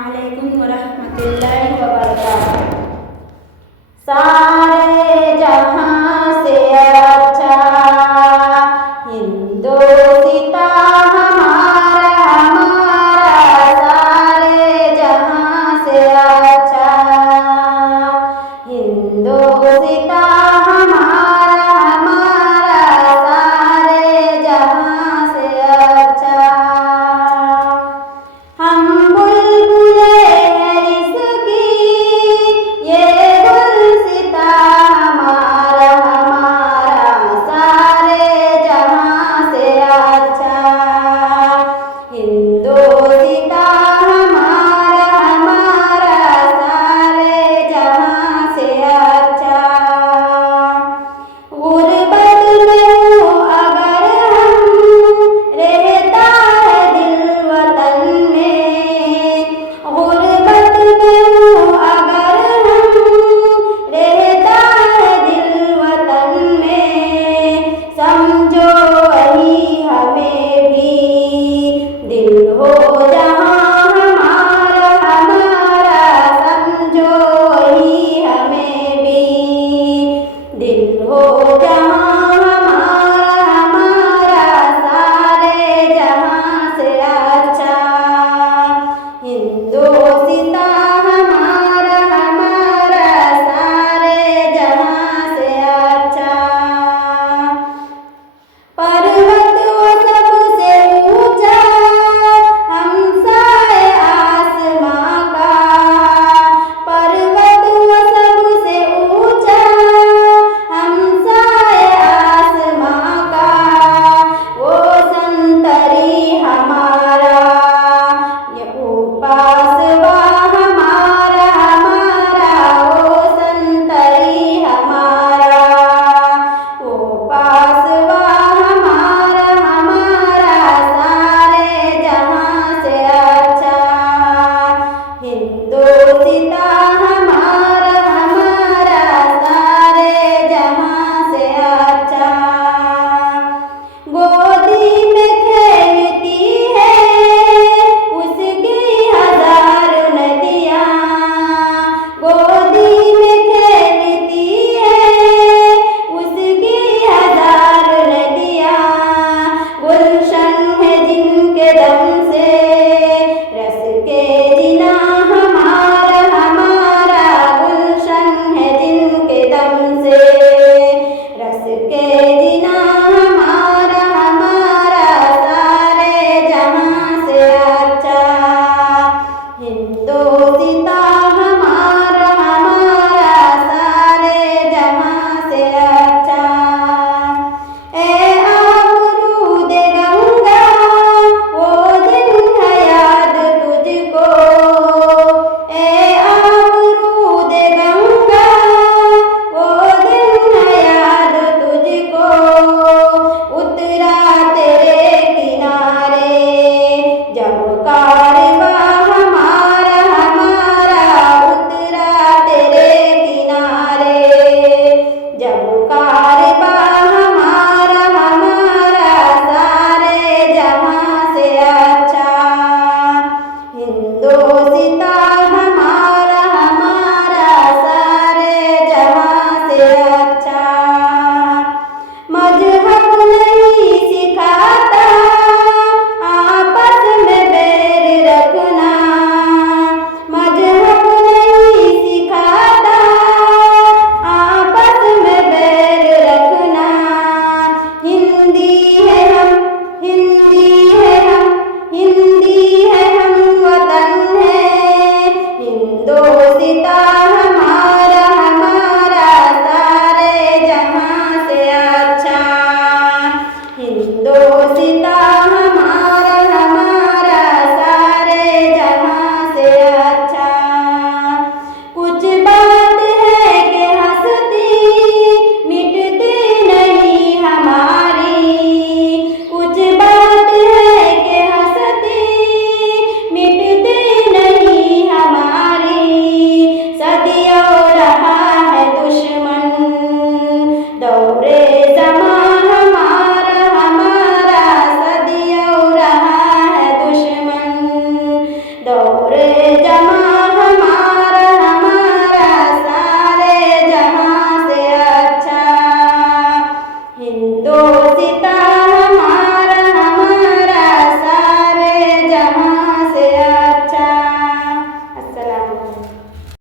वालेकुम वरहमतुल्लाहि वबरकातुहू। सारे जहां से अच्छा हिंदोसिता हमारा हमारा, सारे जहां से अच्छा हिंदोसिता हमारा हमारा, सारे जहां से अच्छा। हम बुलबुले हैं इसकी, ये गुलसिता हमारा हमारा, सारे जहां से अच्छा हिंदोसिता हमारा हमारा, सारे जहां से अच्छा। गुर्बत में हूँ अगर हम, रहता है दिल वतन में। गुर्बत में हूँ अगर हम, रहता है दिल वतन में। समझो वही हमें भी दिल हो जहाँ हमारा हमारा, समझो वही हमें भी दिल हो जहाँ हमारा हमारा, सारे जहाँ से अच्छा हिंदोसिता हमारा हमारा, सारे जहाँ से अच्छा। पर्वत वो सबसे ऊंचा, हमसाए आसमां का। पर्वत वो सबसे ऊंचा, हमसाए आसमां का। वो संतरी हमारा, ये उपासवा हमारा हमारा, वो संतरी हमारा, वो पासवा हमारा हमारा, सारे जहां से अच्छा हिंदोसिता हमारा हमारा, सारे जहां से अच्छा। गोदी में खेलती है उसकी हजार नदियाँ, गोदी में खेलती है उसकी हजार नदियाँ। गुलशन है जिनके दम से रस के जिना हमारा हमारा, गुलशन है जिनके दम से रस के जिना हमारा हमारा, सारे जहां से अच्छा हिंदोसिता हमारा हमारा, सारे जहां से अच्छा। ए आबरूद गंगा वो दिन है याद तुझको, ए आबरूद गंगा वो दिन है याद तुझको। उतरा तेरे किनारे जब कारवां हमारा हमारा, उतरा तेरे किनारे जब कारवां हमारा हमारा, सारे जहां से अच्छा हिंदोसिता हमारा हमारा, सारे जहां से अच्छा। मजहब नहीं सिखाता आपस में बैर रखना, मजहब नहीं सिखाता आपस में बैर रखना। हिंदी है हम, हिंदी है हम, हिंदी है हम वतन है, जमां हमारा हमारा सारे जहां से अच्छा। हिंदू